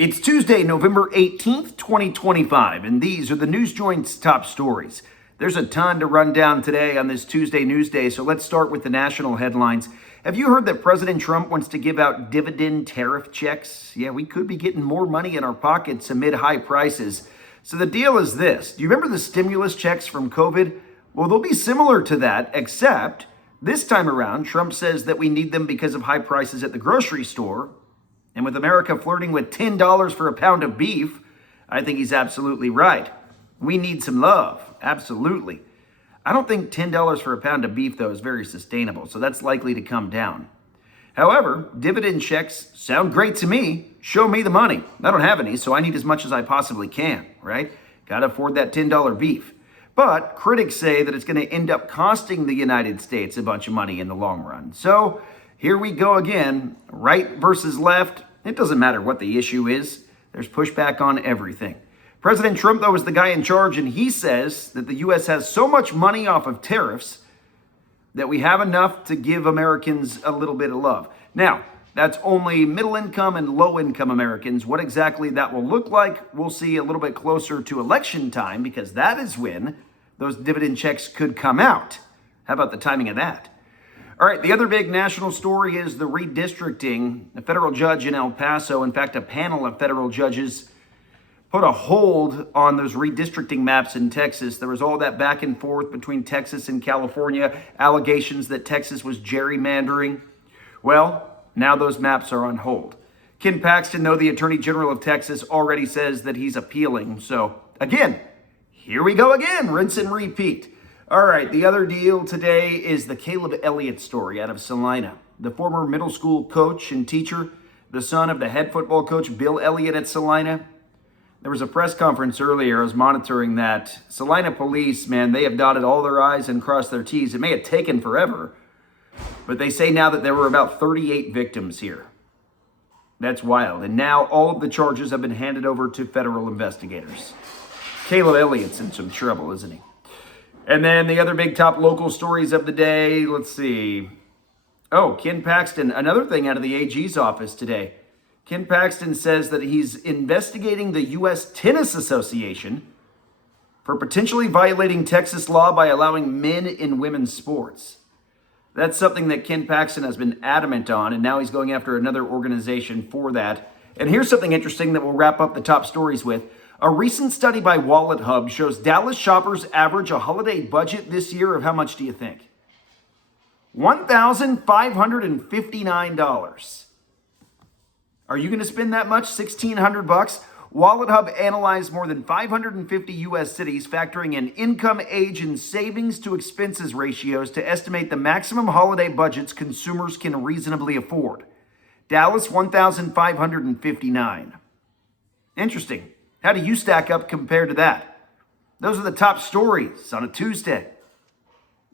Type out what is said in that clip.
It's Tuesday, November 18th, 2025, and these are the NewsJoint's top stories. There's a ton to run down today on this Tuesday news day, so let's start with the national headlines. Have you heard that President Trump wants to give out dividend tariff checks? Yeah, we could be getting more money in our pockets amid high prices. So the deal is this. Do you remember the stimulus checks from COVID? Well, they'll be similar to that, except this time around, Trump says that we need them because of high prices at the grocery store. And with America flirting with $10 for a pound of beef, I think he's absolutely right. We need some love. Absolutely. I don't think $10 for a pound of beef, though, is very sustainable, so that's likely to come down. However, dividend checks sound great to me. Show me the money. I don't have any, so I need as much as I possibly can, right? Got to afford that $10 beef. But critics say that it's going to end up costing the United States a bunch of money in the long run. So here we go again, right versus left. It doesn't matter what the issue is. There's pushback on everything. President Trump, though, is the guy in charge, and he says that the U.S. has so much money off of tariffs that we have enough to give Americans a little bit of love. Now, that's only middle income and low income Americans. What exactly that will look like, we'll see a little bit closer to election time, because that is when those dividend checks could come out. How about the timing of that? All right, the other big national story is the redistricting. A federal judge in El Paso, in fact, a panel of federal judges, put a hold on those redistricting maps in Texas. There was all that back and forth between Texas and California, allegations that Texas was gerrymandering. Well, now those maps are on hold. Ken Paxton, though, the Attorney General of Texas, already says that he's appealing. So, again, here we go again, rinse and repeat. All right, the other deal today is the Caleb Elliott story out of Salina. The former middle school coach and teacher, the son of the head football coach, Bill Elliott at Salina. There was a press conference earlier. I was monitoring that. Salina police, man, they have dotted all their I's and crossed their T's. It may have taken forever, but they say now that there were about 38 victims here. That's wild. And now all of the charges have been handed over to federal investigators. Caleb Elliott's in some trouble, isn't he? And then the other big top local stories of the day, let's see. Oh, Ken Paxton, another thing out of the AG's office today. Ken Paxton says that he's investigating the U.S. Tennis Association for potentially violating Texas law by allowing men in women's sports. That's something that Ken Paxton has been adamant on, and now he's going after another organization for that. And here's something interesting that we'll wrap up the top stories with. A recent study by WalletHub shows Dallas shoppers average a holiday budget this year of how much do you think? $1,559. Are you going to spend that much? $1,600? WalletHub analyzed more than 550 U.S. cities, factoring in income, age, and savings to expenses ratios to estimate the maximum holiday budgets consumers can reasonably afford. Dallas, $1,559. Interesting. How do you stack up compared to that? Those are the top stories on a Tuesday.